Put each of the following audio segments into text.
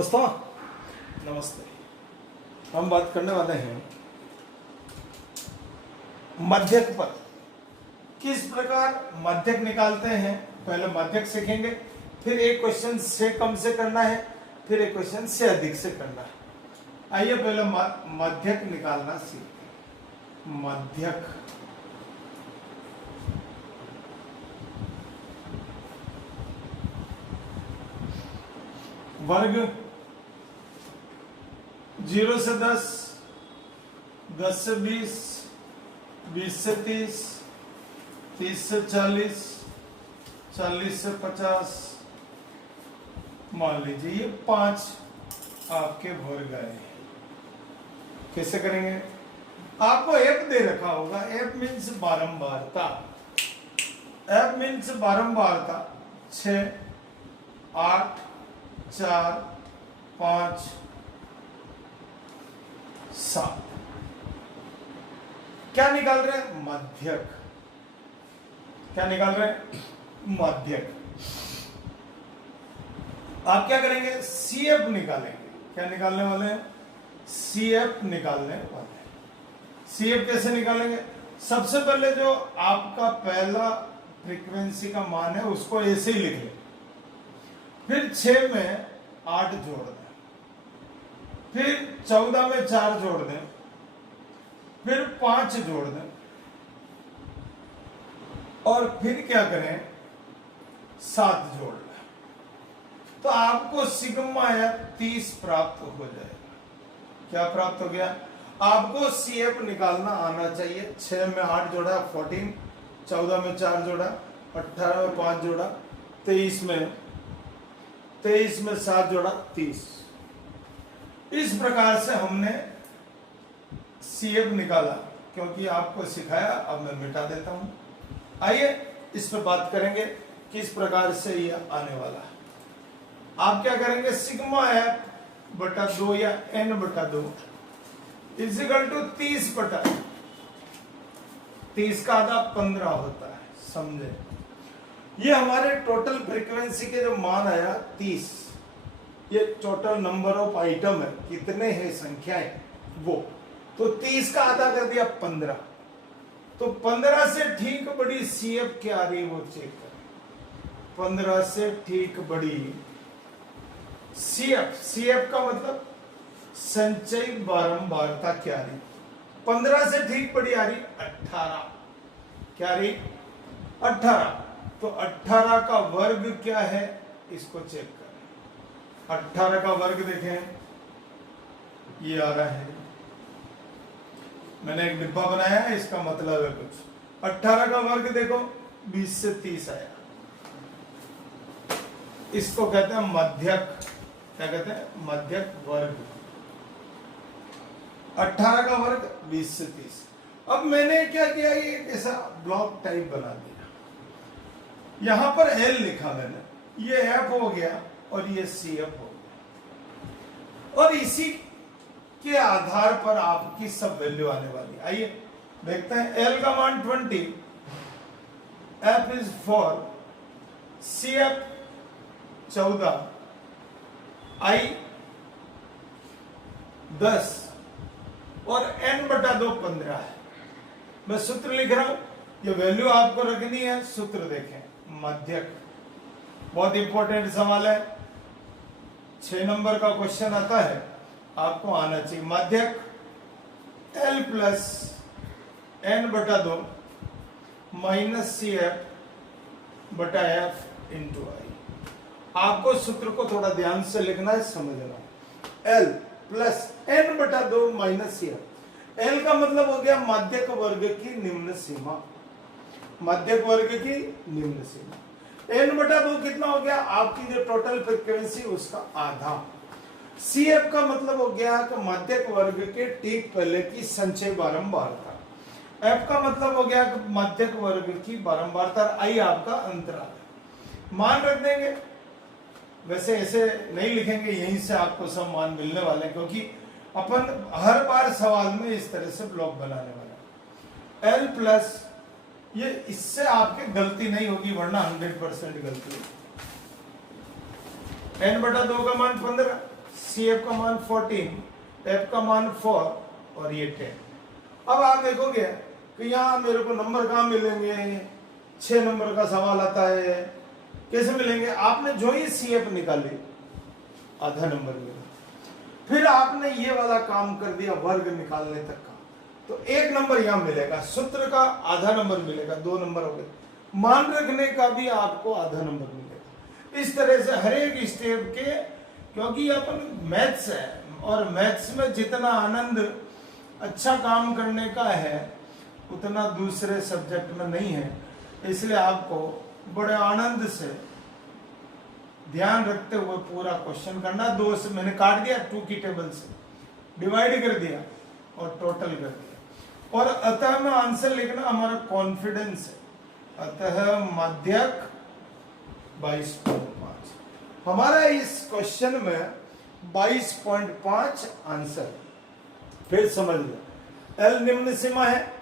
दोस्तों नमस्ते। हम बात करने वाले हैं मध्यक पर। किस प्रकार मध्यक निकालते हैं, पहले मध्यक सीखेंगे, फिर एक क्वेश्चन से कम से करना है, फिर एक क्वेश्चन से अधिक से करना है। आइए पहले मध्यक निकालना सीखते हैं। मध्यक वर्ग 0 से 10, 10 से 20, 20 से 30, 30 से 40, 40 से 50, मान लीजिए ये 5 आपके वर्ग आए। कैसे करेंगे? आपको एफ दे रखा होगा। एफ मीन्स बारंबारता। एफ मीन्स बारंबारता 6, 8, 4, 5, 7। क्या निकाल रहे हैं? मध्यक। क्या निकाल रहे हैं? मध्यक। आप क्या करेंगे? सीएफ निकालेंगे। क्या निकालने वाले हैं? सीएफ निकालने वाले हैं। सीएफ कैसे निकालेंगे? सबसे पहले जो आपका पहला फ्रीक्वेंसी का मान है उसको ऐसे ही लिख लें, फिर 6 में 8 जोड़ दें, फिर 14 में 4 जोड़ दें, फिर 5 जोड़ दें, और फिर क्या करें? 7 जोड़ लें। तो आपको सिग्मा एफ 30 प्राप्त हो जाएगा। क्या प्राप्त हो गया? आपको सीएफ निकालना आना चाहिए। 6 में 8 जोड़ा 14, 14 में 4 जोड़ा 18 में 5 जोड़ा 23 में 7 जोड़ा 30। इस प्रकार से हमने सीएफ निकाला। क्योंकि आपको सिखाया, अब मैं मिटा देता हूं। आइए इस पर बात करेंगे किस प्रकार से ये आने वाला है। आप क्या करेंगे? सिग्मा एफ बटा 2 या एन बटा 2 इजिकल टू 30 बटा 30 का आधा 15 होता है। समझे? ये हमारे टोटल फ्रीक्वेंसी के जो मान आया 30, ये टोटल नंबर ऑफ आइटम है, कितने हैं संख्याएं वो, तो 30 का आधा कर दिया 15। तो 15 से ठीक बड़ी सीएफ क्या आ रही है वो चेक करें। 15 से ठीक बड़ी सीएफ, सीएफ का मतलब संचय बारंबारता क्या आ रही? 15 से ठीक बड़ी आ रही 18। क्या आ रही? 18। तो 18 का वर्ग क्या है इसको चेक करें। 18 का वर्ग देखें, ये आ रहा है। मैंने एक डिब्बा बनाया है, इसका मतलब है कुछ। 18 का वर्ग देखो 20 से 30 आया। इसको कहते हैं मध्यक। क्या कहते हैं? मध्यक वर्ग। 18 का वर्ग 20 से 30। अब मैंने क्या किया? ये ऐसा ब्लॉक टाइप बना दिया। यहां पर एल लिखा मैंने, ये एफ हो गया और ये सी एफ हो गया, और इसी के आधार पर आपकी सब वैल्यू आने वाली। आइए देखते हैं। एल का मान 20, एफ इज 4, सी एफ 14, आई 10 और एन बटा 2 15 है। मैं सूत्र लिख रहा हूं, ये वैल्यू आपको रखनी है। सूत्र देखें। मध्यक बहुत इंपॉर्टेंट सवाल है, 6 नंबर का क्वेश्चन आता है, आपको आना चाहिए। मध्यक L प्लस एन बटा 2 माइनस सी एफ बटा एफ इंटू आई। आपको सूत्र को थोड़ा ध्यान से लिखना है, समझना। L प्लस एन बटा 2 माइनस सी एफ। L का मतलब हो गया मध्यक वर्ग की निम्न सीमा। मध्यक वर्ग की निम्न सीमा। एन बटा 2 कितना हो गया? आपकी जो टोटल फ्रीक्वेंसी उसका आधा। सीएफ का मतलब हो गया कि मध्यक वर्ग के ठीक पहले की संचय बारंबारता। एफ का मतलब हो गया कि मध्यक वर्ग की बारंबारता। आई आपका अंतराल। मान रख देंगे, वैसे ऐसे नहीं लिखेंगे, यहीं से आपको सब मान मिलने वाले हैं, क्योंकि अपन हर बार सवाल में इस तरह से ब्लॉक बनाने वाले। एल प्लस, ये इससे आपके गलती नहीं होगी, वरना 100% गलती होगी। एन बटा 2 का मान 15, CF का मान 14, F का मान 4 और ये 10। अब आप देखोगे कि यहाँ मेरे को नंबर कहाँ मिलेंगे, 6 नंबर का सवाल आता है, कैसे मिलेंगे? आपने जो ही CF निकाली आधा नंबर मिला, फिर आपने ये वाला काम कर दिया वर्ग निकालने तक का, तो 1 नंबर यहाँ मिलेगा, सूत्र का आधा नंबर मिलेगा, 2 नंबर हो गए, मान रखने का भी आपको आधा नंबर मिलेगा। इस तरह से हर एक स्टेप के, क्योंकि अपन मैथ्स है और मैथ्स में जितना आनंद अच्छा काम करने का है उतना दूसरे सब्जेक्ट में नहीं है, इसलिए आपको बड़े आनंद से ध्यान रखते हुए पूरा क्वेश्चन करना। 2 से मैंने काट दिया, 2 की टेबल से डिवाइड कर दिया और टोटल कर दिया, और अतः में आंसर लिखना हमारा कॉन्फिडेंस है। अतः मध्यक 22.5 हमारा इस क्वेश्चन में 22.5 आंसर। फिर समझ लो, L निम्न सीमा है,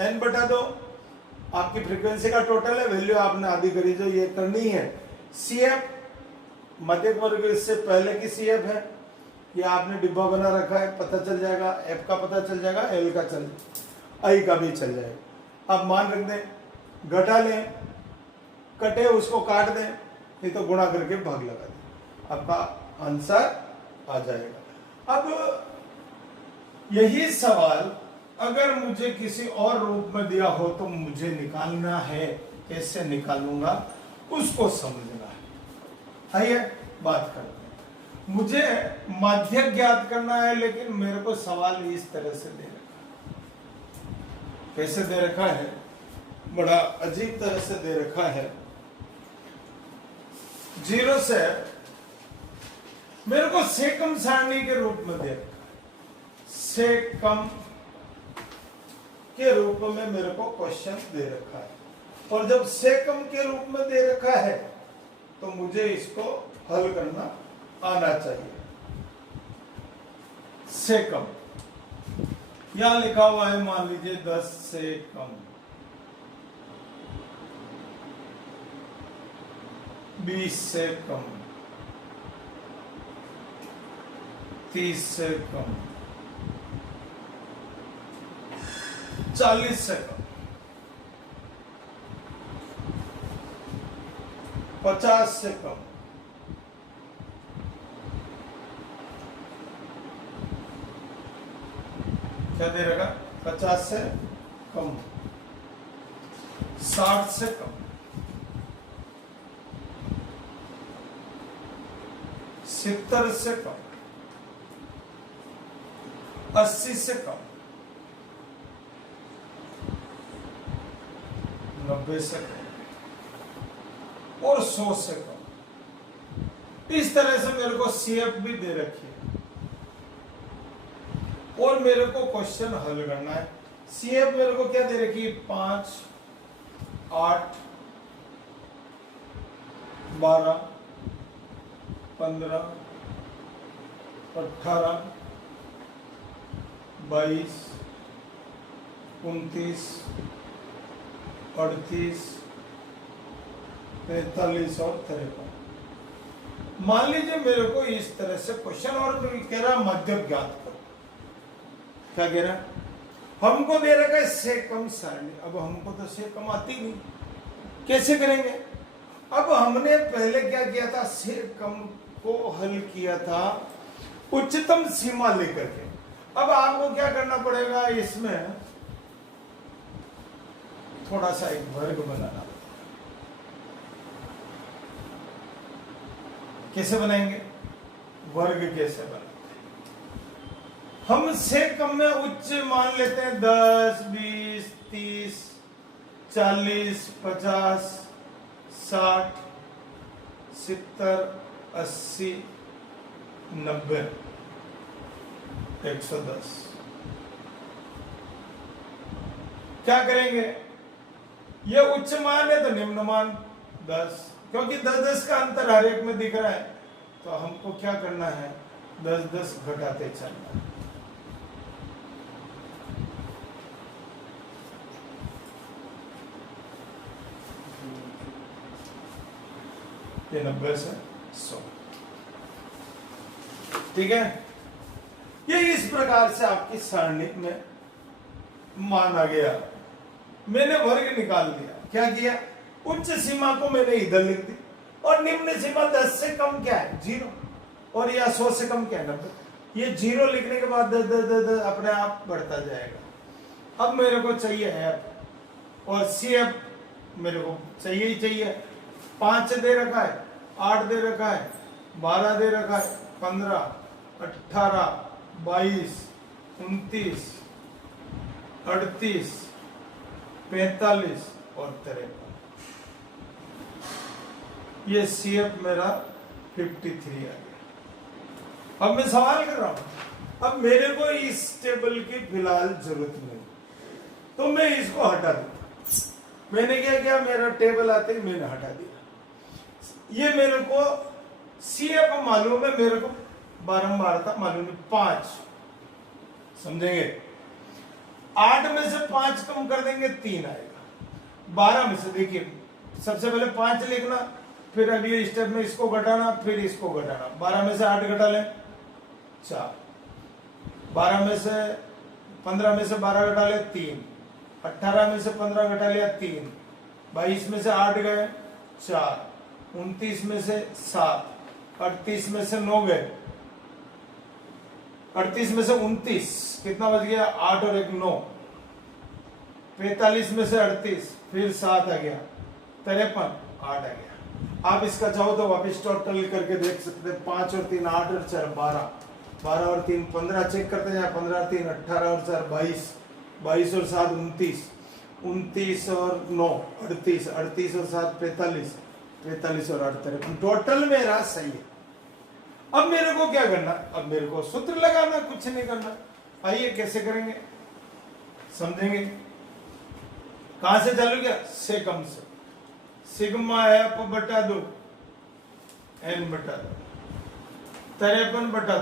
n/2 आपकी फ्रीक्वेंसी का टोटल है, वैल्यू आपने आधी करी जो ये करनी है। CF मध्यक वर्ग इससे पहले की CF है, ये आपने डिब्बा बना रखा है, पता चल जाएगा, F का पता चल जाएगा, L का चल, I का भी चल जाएगा। अब मान रख दें, घटा लें, कटे उसको काट दें, नहीं तो गुणा करके भाग लगा दें, आपका आंसर आ जाएगा। अब यही सवाल अगर मुझे किसी और रूप में दिया हो तो मुझे निकालना है, कैसे निकालूंगा उसको समझना है। आइए बात करते हैं। मुझे माध्यक ज्ञात करना है, लेकिन मेरे को सवाल इस तरह से दे रखा है। कैसे दे रखा है? बड़ा अजीब तरह से दे रखा है। 0 से मेरे को सेकम सारणी के रूप में दे रखा है, सेकम के रूप में मेरे को क्वेश्चन दे रखा है, और जब सेकम के रूप में दे रखा है तो मुझे इसको हल करना आना चाहिए। सेकम यहां लिखा हुआ है, मान लीजिए 10 से कम, 20 से कम, 30 से कम, 40 से कम, 50 से कम, 50 से कम, 60 से कम, 70 से कम, 80 से कम, 90 से कम और 100 से कम। इस तरह से मेरे को CF भी दे रखी है और मेरे को क्वेश्चन हल करना है। CF मेरे को क्या दे रखी है? 5, 8, 12, 15, 18, 22, 29, 38, 43 और 53। मान लीजिए मेरे को इस तरह से क्वेश्चन, और कह रहा मध्यक ज्ञात करो। क्या कह रहा है? हमको दे रखा है सेकम सारणी। अब हमको तो सेकम आती नहीं, कैसे करेंगे? अब हमने पहले क्या किया था? सेकम को हल किया था उच्चतम सीमा लेकर के। अब आपको क्या करना पड़ेगा? इसमें थोड़ा सा एक वर्ग बनाना। कैसे बनाएंगे? वर्ग कैसे बनाते हैं? हम सेकम में उच्च मान लेते हैं 10, 20, 30, 40, 50, 60, 70, 80, 90, 110। क्या करेंगे? ये उच्च मान है तो निम्न मान 10, क्योंकि 10-10 का अंतर हर एक में दिख रहा है, तो हमको क्या करना है? 10-10 घटाते चलना है। ये 90 से 100। ठीक है, ये इस प्रकार से आपकी सारणी में माना गया। मैंने वर्ग निकाल दिया, क्या किया, उच्च सीमा को मैंने इधर लिख दी और निम्न सीमा 10 से कम क्या है 0 और या 100 से कम क्या है 90। ये 0 लिखने के बाद अपने आप बढ़ता जाएगा। अब मेरे को चाहिए एफ और सी एफ मेरे को चाहिए ही चाहिए। 5 दे रखा है, 8 दे रखा है, 12 दे रखा है, 15, 18, 22, 29, 38, 45 और 53। ये सीएफ मेरा 53 आ गया। अब मैं सवाल कर रहा हूं, अब मेरे को इस टेबल की फिलहाल जरूरत नहीं, तो मैं इसको हटा दूं। मैंने क्या किया, मेरा टेबल आते ही मैंने हटा दिया। ये मेरे को सीएफ मालूम है, मेरे को बारंबारता मालूम है 5, समझेंगे। 8 में से 5 कम कर देंगे 3 आएगा। 12 में से देखिए, सबसे पहले 5 लिखना, फिर अगले स्टेप में इसको घटाना, फिर इसको घटाना। 12 में से 8 घटा लें 4, 12 में से 15 में से 12 घटा ले 3, 18 में से 15 घटा लिया 3, 22 में से 8 गए 4, 29 में से 7, 38 में से 9 गए, 38 में से 29, कितना बच गया 8 और 1 9, 45 में से 38, फिर 7 आ गया, 53, 8 आ गया। आप इसका चाहो तो वापस टोटल करके देख सकते हैं। 5 और 3 8 और 4 12, 12 और 3 15, चेक करते हैं। 15 और 3 18 और 4 22, 22 और 7 29, 29 और 9 38, 38 और 7 45, 45 और 8 53। टोटल मेरा सही है। अब मेरे को क्या करना, अब मेरे को सूत्र लगाना, कुछ नहीं करना। आइए कैसे करेंगे समझेंगे। कहां से चालू किया, से कम से। सिग्मा एफ बटा 2 एन बटा 2, 53 बटा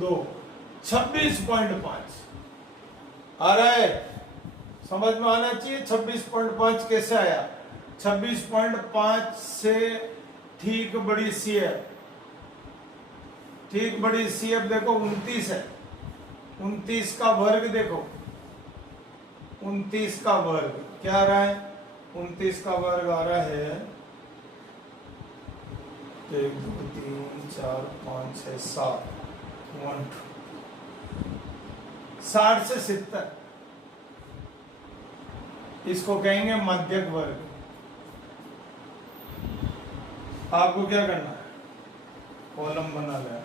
2 26.5 आ रहा है, समझ में आना चाहिए। 26.5 कैसे आया, 26.5 से ठीक बड़ी सीएफ, ठीक बड़ी सीएफ देखो 29 है, 29 का वर्ग देखो, 29 का वर्ग क्या आ रहा है, 29 का वर्ग आ रहा है 1 2 3 4 5 6 7 1 60 से 70, इसको कहेंगे मध्यक वर्ग। आपको क्या करना है, कॉलम बना लेना,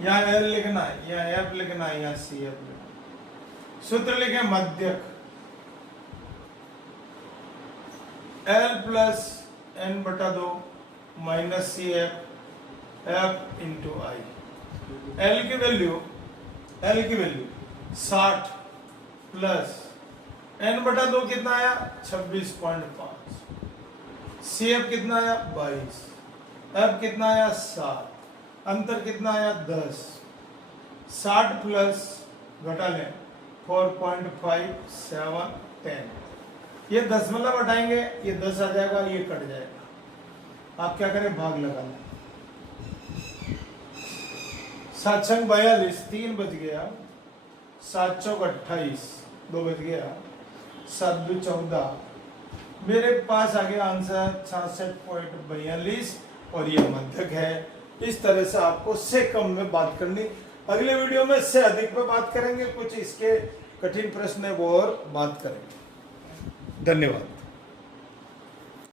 यहाँ एल लिखना है, यहाँ एफ लिखना है, यहाँ सी एफ लिखना। सूत्र लिखे मध्यक, एल प्लस एन बटा 2 minus C F F into I. L की वैल्यू 60 प्लस एन बटा 2 कितना आया 26.5, सी एफ कितना आया 22, एफ कितना आया 7, अंतर कितना आया 10। 60 प्लस घटा लें 4.5 7 10, ये दशमलव हटाएंगे, ये 10 आ जाएगा, ये कट जाएगा। आप क्या करें, भाग लगा लें। 7 छंग 42, 3 बच गया, 7 चौक 28, 2 बच गया, 7 2 14। मेरे पास आ गया आंसर 66.42 और ये मध्यक है। इस तरह से आपको से कम में बात करनी। अगले वीडियो में से अधिक में बात करेंगे, कुछ इसके कठिन प्रश्न है वो और बात करेंगे। धन्यवाद।